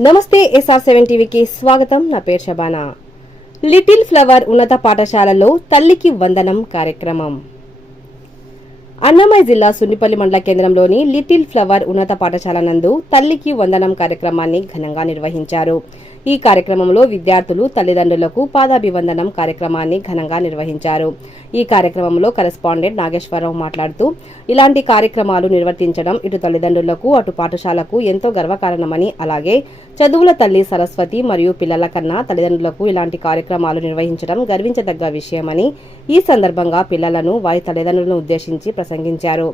నమస్తే SR seven టీవీకి స్వాగతం. నా పేరు షబానా. లిటిల్ ఫ్లవర్ ఉన్నత పాఠశాలలో తల్లికి వందనం కార్యక్రమం. అన్నమయ్య జిల్లా సున్నిపల్లి మండల కేంద్రంలోని లిటిల్ ఫ్లవర్ ఉన్నత పాఠశాల నందు తల్లికి వందనం కార్యక్రమాన్ని ఘనంగా నిర్వహించారు. ఈ కార్యక్రమంలో విద్యార్థులు తల్లిదండ్రులకు పాదాభివందనం కార్యక్రమాన్ని ఘనంగా నిర్వహించారు. ఈ కార్యక్రమంలో కరెస్పాండెంట్ నాగేశ్వరరావు మాట్లాడుతూ ఇలాంటి కార్యక్రమాలు నిర్వర్తించడం ఇటు తల్లిదండ్రులకు అటు పాఠశాలకు ఎంతో గర్వకారణమని అలాగే చదువుల తల్లి సరస్వతి మరియు పిల్లల కన్నా తల్లిదండ్రులకు ఇలాంటి కార్యక్రమాలు నిర్వహించడం గర్వించదగ్గ విషయమని ఈ సందర్భంగా పిల్లలను వారి తల్లిదండ్రులను ఉద్దేశించి ప్రసంగించారు.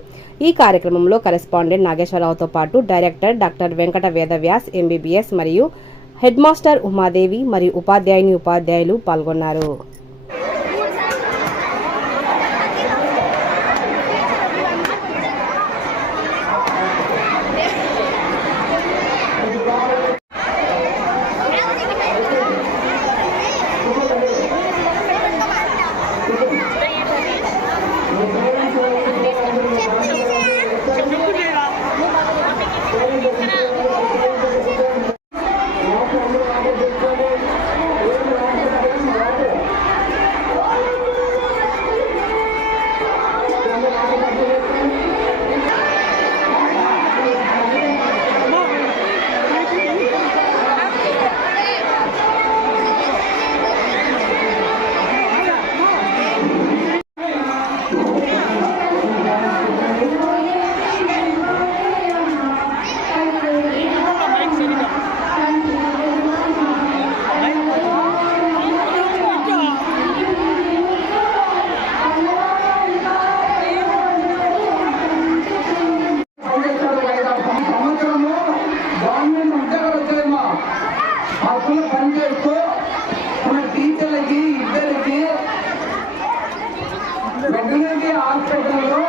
ఈ కార్యక్రమంలో కరెస్పాండెంట్ నాగేశ్వరరావుతో పాటు director doctor Venkata Vedavyas MBBS మరియు హెడ్ మాస్టర్ ఉమాదేవి మరియు ఉపాధ్యాయుని ఉపాధ్యాయులు పాల్గొన్నారు. ఆ స్కూల్లో పనిచేస్తూ మన టీచర్లకి ఇద్దరికి వెటనరీ హాస్పిటల్లో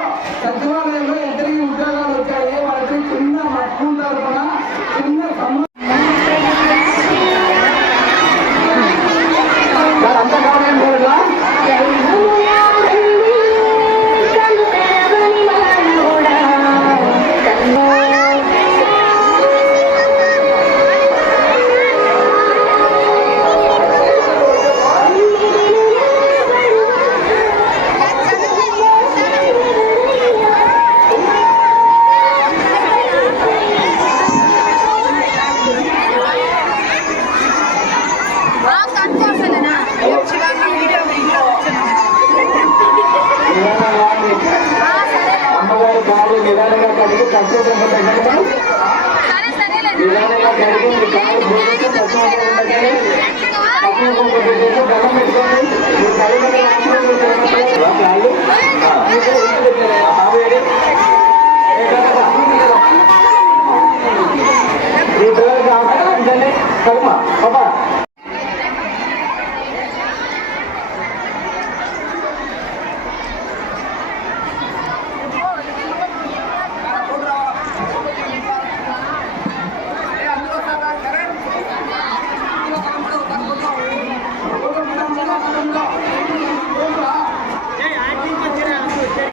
సచివాలయంలో ఇద్దరికి ఉద్యోగాలు వచ్చాయి వాళ్ళకి చిన్న మక్కువ తరఫున తక్కువ జరిగింది. కాదు తక్కువ